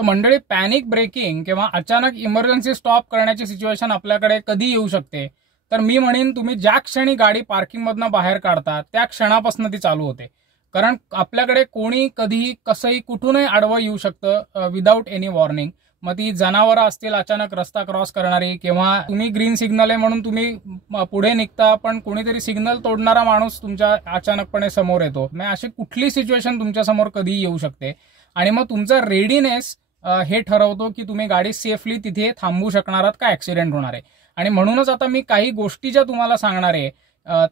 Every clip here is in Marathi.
तर मंडळी, पॅनिक ब्रेकिंग किंवा अचानक इमर्जन्सी स्टॉप करण्याची सिच्युएशन आपल्याकडे कधी येऊ शकते? तर मी म्हणेन, तुम्ही ज्या क्षणी गाडी पार्किंगमधनं बाहेर काढता त्या क्षणापासून ती चालू होते. कारण आपल्याकडे कोणी कधीही कसंही कुठूनही आडवं येऊ शकतं विदाऊट एनी वॉर्निंग. मग ती जनावरं असतील अचानक रस्ता क्रॉस करणारी, किंवा तुम्ही ग्रीन सिग्नल आहे म्हणून तुम्ही पुढे निघता पण कोणीतरी सिग्नल तोडणारा माणूस तुमच्या अचानकपणे समोर येतो. मग अशी कुठली सिच्युएशन तुमच्या समोर कधी येऊ शकते. आणि मग तुमचा रेडीनेस हे ठरवतो की तुम्ही गाडी सेफली तिथे थांबवू शकणार आहात का ऍक्सिडेंट होणार आहे. आणि म्हणूनच आता मी काही गोष्टी ज्या तुम्हाला सांगणार आहे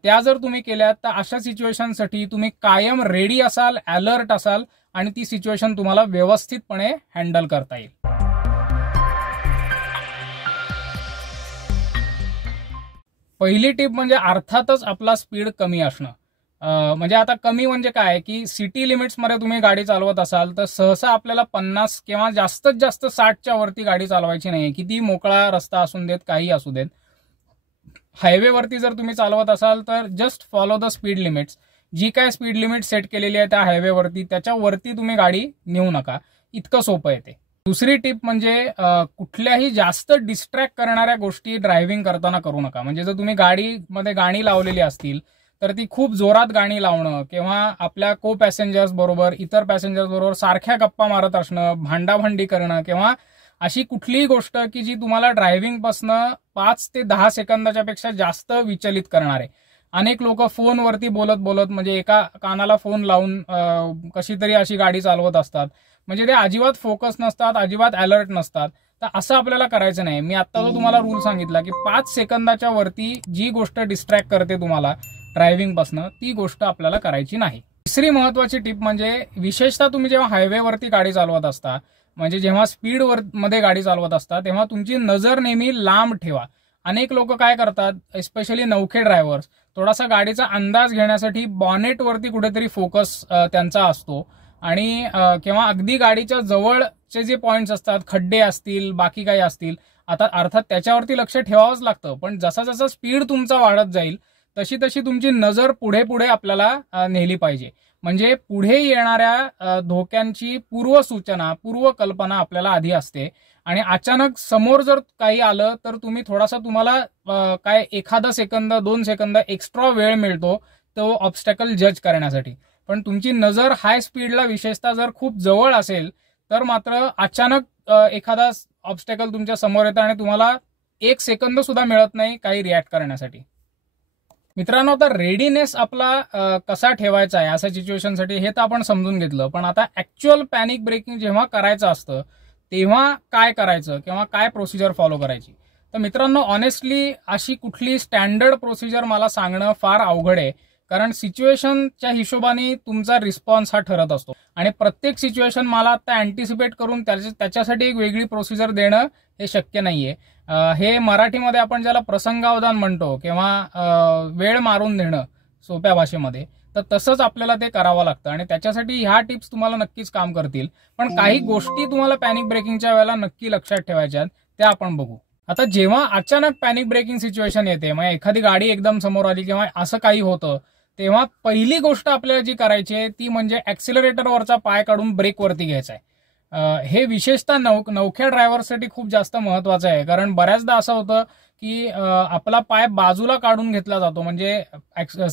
त्या जर तुम्ही केल्यात तर अशा सिच्युएशनसाठी तुम्ही कायम रेडी असाल, अलर्ट असाल आणि ती सिच्युएशन तुम्हाला व्यवस्थितपणे हँडल करता येईल. पहिली टिप म्हणजे अर्थातच आपला स्पीड कमी असणं. म्हणजे आता कमी म्हणजे काय की सिटी लिमिट्समध्ये तुम्ही गाडी चालवत असाल तर सहसा आपल्याला 50 किंवा जास्तीत जास्त 60च्या वरती गाडी चालवायची नाही. किती मोकळा रस्ता असून देत, काही असू देत. हायवेवरती जर तुम्ही चालवत असाल तर just follow the speed limits. जी काय स्पीड लिमिट सेट केलेली आहे त्या हायवेवरती त्याच्यावरती तुम्ही गाडी नेऊ नका. इतकं सोपं आहे ते. दुसरी टिप म्हणजे कुठल्याही जास्त डिस्ट्रॅक्ट करणाऱ्या गोष्टी ड्रायव्हिंग करताना करू नका. म्हणजे जर तुम्ही गाडीमध्ये गाणी लावलेली असतील तर ती खूप जोरात गाणी लावणं किंवा आपल्या को पॅसेंजर्स बरोबर, इतर पॅसेंजर्स बरोबर सारख्या गप्पा मारत असणं, भांडाभांडी करणं किंवा अशी कुठलीही गोष्ट की जी तुम्हाला ड्रायव्हिंगपासनं 5 ते 10 सेकंदाच्या पेक्षा जास्त विचलित करणार आहे. अनेक लोक फोनवरती बोलत बोलत म्हणजे एका कानाला फोन लावून कशी तरी अशी गाडी चालवत असतात. म्हणजे ते अजिबात फोकस नसतात, अजिबात अलर्ट नसतात. तर असं आपल्याला करायचं नाही. मी आता जो तुम्हाला रूल सांगितला की 5 सेकंदाच्या वरती जी गोष्ट डिस्ट्रॅक्ट करते तुम्हाला ड्रायव्हिंगपासनं ती गोष्ट आपल्याला करायची नाही. तिसरी महत्वाची टिप म्हणजे विशेषतः तुम्ही जेव्हा हायवेवरती गाडी चालवत असता, म्हणजे जेव्हा स्पीडवर मध्ये गाडी चालवत असता तेव्हा तुमची नजर नेहमी लांब ठेवा. अनेक लोक काय करतात, एस्पेशली नवखे ड्रायव्हर्स, थोडासा गाडीचा अंदाज घेण्यासाठी बॉनेटवरती कुठेतरी फोकस त्यांचा असतो आणि किंवा अगदी गाडीच्या जवळचे जे पॉइंट्स असतात, खड्डे असतील, बाकी काही असतील, आता अर्थात त्याच्यावरती लक्ष ठेवावंच लागतं. पण जसा जसा स्पीड तुमचा वाढत जाईल तशी तशी तुमची नजर पुढे पुढे आपल्याला नेली पाहिजे. म्हणजे पुढे येणाऱ्या धोक्यांची पूर्वसूचना, पूर्वकल्पना आपल्याला आधी असते. आणि अचानक समोर जर काही आलं तर तुम्ही थोडासा तुम्हाला काय 1 सेकंद 2 सेकंद एक्स्ट्रा वेळ मिळतो तो ऑब्स्टॅकल जज करण्यासाठी. पण तुमची नजर हाय स्पीडला विशेषतः जर खूप जवळ असेल तर मात्र अचानक एखादा ऑब्स्टॅकल तुमच्या समोर येतं आणि तुम्हाला 1 सेकंद सुद्धा मिळत नाही काही रिॲक्ट करण्यासाठी. मित्रांनो, आता रेडीनेस आपला कसा ठेवायचा आहे अशा सिच्युएशनसाठी हे तर आपण समजून घेतलं. पण आता ऍक्च्युअल पॅनिक ब्रेकिंग जेव्हा करायचं असतं तेव्हा काय करायचं किंवा काय प्रोसिजर फॉलो करायची. तर मित्रांनो, ऑनेस्टली अशी कुठली स्टँडर्ड प्रोसिजर मला सांगणं फार अवघड आहे. कारण सिच्युएशनच्या हिशोबाने तुमचा रिस्पॉन्स हा ठरत असतो आणि प्रत्येक सिच्युएशन मला आता अँटिसिपेट करून त्याच्यासाठी एक वेगळी प्रोसिजर देणं हे शक्य नाहीये. हे मराठीमध्ये आपण ज्याला प्रसंगावधान म्हणतो किंवा वेळ मारून देणं सोप्या भाषेमध्ये, तर तसंच आपल्याला ते करावं लागतं आणि त्याच्यासाठी ह्या टिप्स तुम्हाला नक्कीच काम करतील. पण काही गोष्टी तुम्हाला पॅनिक ब्रेकिंगच्या वेळेला नक्की लक्षात ठेवायच्या त्या आपण बघू. आता जेव्हा अचानक पॅनिक ब्रेकिंग सिच्युएशन येते, म्हणजे एखादी गाडी एकदम समोर आली किंवा असं काही होतं, तेव्हा पहिली गोष्ट आपल्याला जी करायची आहे ती म्हणजे ऍक्सिलरेटरवरचा पाय काढून ब्रेकवरती घ्यायचा आहे. हे विशेषतः नवख्या ड्रायव्हरसाठी खूप जास्त महत्वाचं आहे. कारण बऱ्याचदा असं होतं की आपला पाय बाजूला काढून घेतला जातो, म्हणजे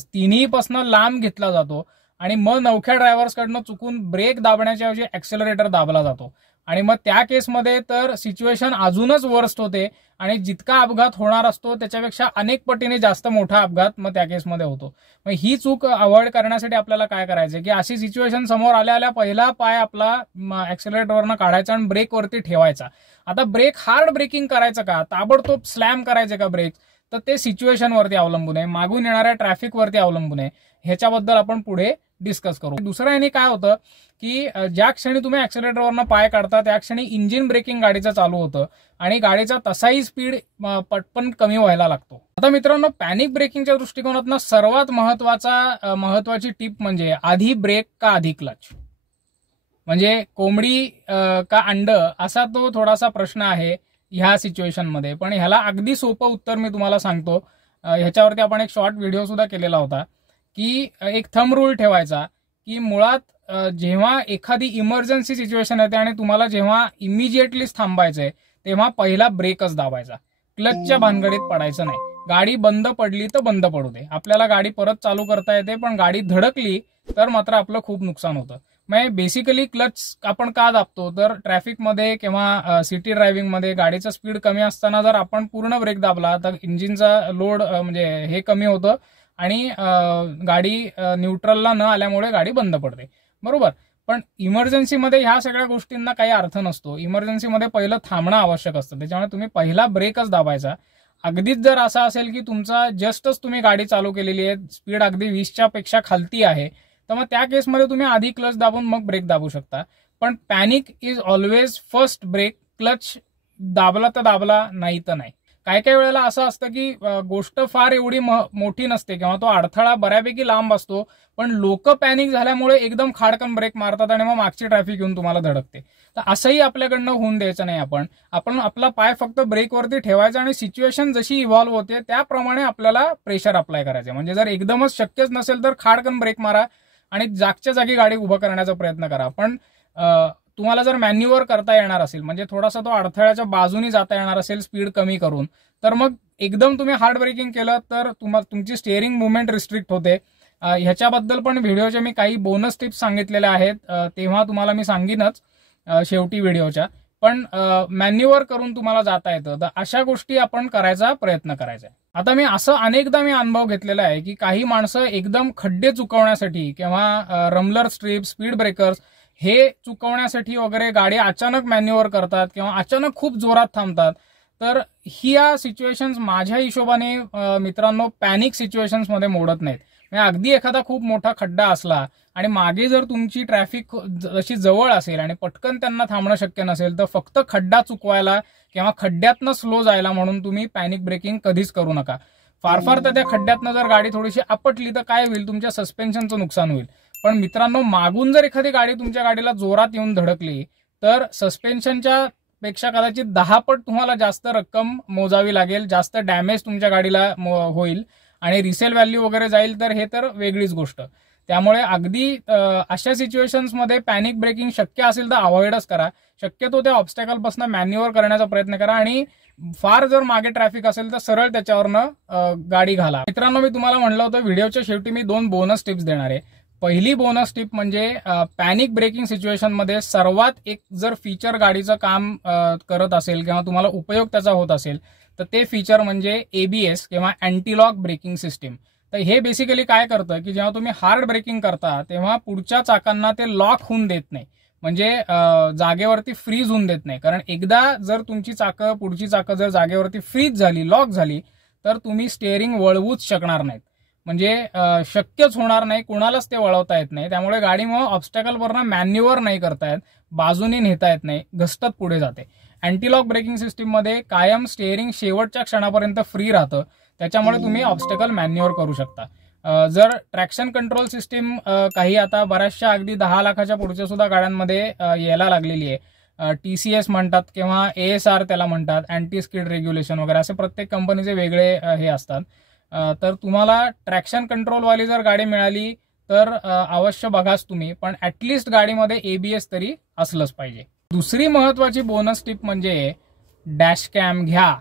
तिन्हीपासून लांब घेतला जातो आणि मग नवख्या ड्रायव्हर्सकडनं चुकून ब्रेक दाबण्याच्या ऐवजी ऍक्सिलरेटर दाबला जातो आणि मग त्या केसमध्ये तर सिच्युएशन अजूनच वर्स्ट होते आणि जितका अपघात होणार असतो त्याच्यापेक्षा अनेक पटीने जास्त मोठा अपघात मग त्या केसमध्ये होतो. मग ही चूक अवॉइड करण्यासाठी आपल्याला काय करायचं की अशी सिच्युएशन समोर आल्या पहिला पाय आपला ऍक्सिलरेटरवरनं काढायचा आणि ब्रेकवरती ठेवायचा. आता ब्रेक हार्ड ब्रेकिंग करायचं का, ताबडतोब स्लॅम करायचे का ब्रेक, तर ते सिच्युएशनवरती अवलंबून आहे, मागून येणाऱ्या ट्रॅफिकवरती अवलंबून आहे. ह्याच्याबद्दल आपण पुढे डिस्कस करू. दुसरं याने काय होतं की ज्या क्षणी तुम्ही ऍक्सिलरेटरवरनं पाय काढता त्या क्षणी इंजिन ब्रेकिंग गाडीचं चालू होतं आणि गाडीचा तसाही स्पीड पटपन कमी व्हायला लागतो. आता मित्रांनो, पॅनिक ब्रेकिंगच्या दृष्टिकोनातून सर्वात महत्वाची टिप म्हणजे आधी ब्रेक का आधी क्लच. म्हणजे कोंबडी का अंड असा तो थोडासा प्रश्न आहे ह्या सिच्युएशनमध्ये. पण ह्याला अगदी सोपं उत्तर मी तुम्हाला सांगतो. ह्याच्यावरती आपण एक शॉर्ट व्हिडिओ सुद्धा केलेला होता की एक थंब रूल ठेवायचा की मुळात जेव्हा एखादी इमर्जन्सी सिच्युएशन येते आणि तुम्हाला जेव्हा इमिजिएटलीच थांबायचंय तेव्हा पहिला ब्रेकच दाबायचा, क्लचच्या भानगडीत पडायचं नाही. गाडी बंद पडली तर बंद पडू दे, आपल्याला गाडी परत चालू करता येते, पण गाडी धडकली तर मात्र आपलं खूप नुकसान होतं. म्हणजे बेसिकली क्लच आपण का दाबतो तर ट्रॅफिकमध्ये किंवा सिटी ड्रायव्हिंगमध्ये गाडीचा स्पीड कमी असताना जर आपण पूर्ण ब्रेक दाबला तर इंजिनचा लोड म्हणजे हे कमी होतं आणि गाडी न्यूट्रलला न आल्यामुळे गाडी बंद पडते, बरोबर. पण इमर्जन्सीमध्ये ह्या सगळ्या गोष्टींना काही अर्थ नसतो. इमर्जन्सीमध्ये पहिलं थांबणं आवश्यक असतं, त्याच्यामुळे तुम्ही पहिला ब्रेकच दाबायचा. अगदीच जर असा असेल की तुमचा जस्टच तुम्ही गाडी चालू केलेली आहे, स्पीड अगदी 20च्या पेक्षा खालती आहे, तर मग त्या केसमध्ये तुम्ही आधी क्लच दाबून मग ब्रेक दाबू शकता. पण panic is always first brake. Clutch दाबला तर दाबला, नाही तर नाही. काही काही वेळेला असं असतं की गोष्ट फार एवढी मोठी नसते किंवा तो अडथळा बऱ्यापैकी लांब असतो, पण लोक पॅनिक झाल्यामुळे एकदम खाडकन ब्रेक मारतात आणि मग मागची ट्रॅफिक येऊन तुम्हाला धडकते. तर असंही आपल्याकडनं होऊन द्यायचं नाही. आपण आपला पाय फक्त ब्रेकवरती ठेवायचा आणि सिच्युएशन जशी इव्हॉल्व्ह होते त्याप्रमाणे आपल्याला प्रेशर अप्लाय करायचं. म्हणजे जर एकदमच शक्यच नसेल तर खाडकन ब्रेक मारा आणि जागच्या जागी गाडी उभं करण्याचा प्रयत्न करा. पण तुम्हाला जर मॅन्युअर करता येणार असेल, म्हणजे थोडासा तो अडथळ्याच्या बाजूनी जाता येणार असेल स्पीड कमी करून, तर मग एकदम तुम्ही हार्ड ब्रेकिंग केलं तर तुमची स्टिअरिंग मुवमेंट रिस्ट्रिक्ट होते. ह्याच्याबद्दल पण व्हिडिओचे मी काही बोनस टिप्स सांगितलेल्या आहेत, तेव्हा तुम्हाला मी सांगीनच शेवटी व्हिडिओच्या. पण मॅन्युअर करून तुम्हाला जाता येतं, तर अशा गोष्टी आपण करायचा प्रयत्न करायचा. आता अनेकदा मी अनुभव घेतलेला आहे की काही माणसं एकदम खड्डे चुकवण्यासाठी किंवा रमलर स्ट्रीप, स्पीड ब्रेकर्स हे चुकवण्यासाठी वगैरे गाडी अचानक मॅन्युअर करतात किंवा अचानक खूप जोरात थांबतात. तर ह्या सिच्युएशन्स माझ्या हिशोबाने मित्रांनो पॅनिक सिच्युएशन्स मध्ये मोडत नाहीत. म्हणजे अगदी एखादा खूप मोठा खड्डा असला आणि मागे जर तुमची ट्रॅफिक जशी जवळ असेल आणि पटकन त्यांना थांबणं शक्य नसेल तर फक्त खड्डा चुकवायला किंवा खड्ड्यातनं स्लो जायला म्हणून तुम्ही पॅनिक ब्रेकिंग कधीच करू नका. फार तर त्या खड्ड्यातनं जर गाडी थोडीशी आपटली तर काय होईल, तुमच्या सस्पेन्शनचं नुकसान होईल. पण मित्रांनो, मागून जर एखादी गाडी तुमच्या गाडीला जोरात येऊन धडकली तर सस्पेन्शनच्या पेक्षा कदाचित 10 पट तुम्हाला जास्त रक्कम मोजावी लागेल, जास्त डॅमेज तुमच्या गाडीला होईल आणि रिसेल व्हॅल्यू वगैरे जाईल, तर हे तर वेगळीच गोष्ट. त्यामुळे अगदी अशा सिच्युएशन्समध्ये पॅनिक ब्रेकिंग शक्य असेल तर अवॉइडच करा. शक्यतो त्या ऑब्स्टॅकलपासून मॅन्युअर करण्याचा प्रयत्न करा आणि फार जर मागे ट्रॅफिक असेल तर सरळ त्याच्यावरनं गाडी घाला. मित्रांनो, मी तुम्हाला म्हणलं होतं व्हिडिओच्या शेवटी मी 2 बोनस टिप्स देणार आहे. पहिली बोनस टिप म्हणजे पॅनिक ब्रेकिंग सिच्युएशनमध्ये सर्वात एक जर फीचर गाडीचं काम करत असेल किंवा तुम्हाला उपयोग त्याचा होत असेल तर ते फीचर म्हणजे ABS किंवा अँटी लॉक ब्रेकिंग सिस्टीम. तर हे बेसिकली काय करतं की जेव्हा तुम्ही हार्ड ब्रेकिंग करता तेव्हा पुढच्या चाकांना ते लॉक होऊन देत नाही, म्हणजे जागेवरती फ्रीज होऊन देत नाही. कारण एकदा जर तुमची पुढची चाकं जर जागेवरती फ्रीज झाली, लॉक झाली, तर तुम्ही स्टिअरिंग वळवूच शकणार नाहीत. म्हणजे शक्यच होणार नाही, कुणालाच ते वळवता येत नाही. त्यामुळे गाडी मग ऑब्स्टॅकलवरनं मॅन्युअर नाही करता येत, बाजूनी नेता येत नाही, घसटत पुढे जाते. अँटीलॉक ब्रेकिंग सिस्टीममध्ये कायम स्टिअरिंग शेवटच्या क्षणापर्यंत फ्री राहतं, त्याच्यामुळे तुम्ही ऑब्स्टॅकल मॅन्युअर करू शकता. जर ट्रॅक्शन कंट्रोल सिस्टीम काही आता बऱ्याचशा अगदी 10 लाखाच्या पुढच्या सुद्धा गाड्यांमध्ये यायला लागलेली आहे. TCS म्हणतात किंवा ASR त्याला म्हणतात, अँटी स्किड रेग्युलेशन वगैरे, असे प्रत्येक कंपनीचे वेगळे हे असतात. तर तुम्हाला ट्रॅक्शन कंट्रोलवाली जर गाडी मिळाली तर अवश्य बघाच तुम्ही, पण ऍटलिस्ट गाडीमध्ये ABS तरी असलंच पाहिजे. दुसरी महत्वाची बोनस टिप म्हणजे डॅश कॅम घ्या.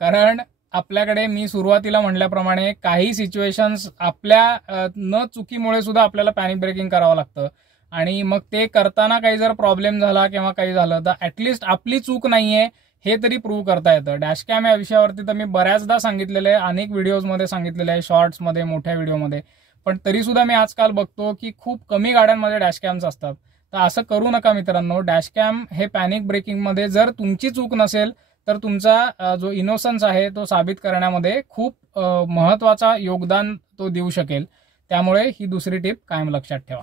कारण आपल्याकडे मी सुरुवातीला म्हटल्याप्रमाणे काही सिच्युएशन्स आपल्या न चुकीमुळे सुद्धा आपल्याला पॅनिक ब्रेकिंग करावं लागतं आणि मग ते करताना काही जर प्रॉब्लेम झाला किंवा काही झालं तर ऍटलिस्ट आपली चूक नाहीये हे तरी प्रूव्ह करता येतं. डॅश कॅम या विषयावरती तर मी बऱ्याचदा सांगितलेलं आहे, अनेक व्हिडिओजमध्ये सांगितलेलं आहे, शॉर्ट्समध्ये, मोठ्या व्हिडिओमध्ये. पण तरी सुद्धा मी आजकाल बघतो की खूप कमी गाड्यांमध्ये डॅश कॅम्स असतात. तर असं करू नका मित्रांनो. डॅश कॅम हे पॅनिक ब्रेकिंगमध्ये जर तुमची चूक नसेल तर तुमचा जो इनोसन्स आहे तो साबित करण्यामध्ये खूप महत्वाचा योगदान तो देऊ शकेल. त्यामुळे ही दुसरी टिप कायम लक्षात ठेवा.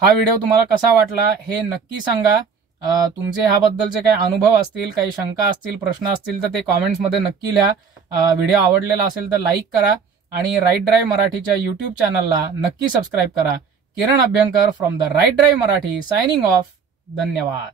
हा व्हिडिओ तुम्हाला कसा वाटला हे नक्की सांगा. तुमचे ह्याबद्दलचे काही अनुभव असतील, काही शंका असतील, प्रश्न असतील तर ते कॉमेंट्समध्ये नक्की लिहा. व्हिडिओ आवडलेला असेल तर लाईक करा आणि राईट ड्राईव्ह मराठीच्या YouTube चॅनलला नक्की सबस्क्राईब करा. Kiran Abhyankar from the right drive Marathi signing off. धन्यवाद.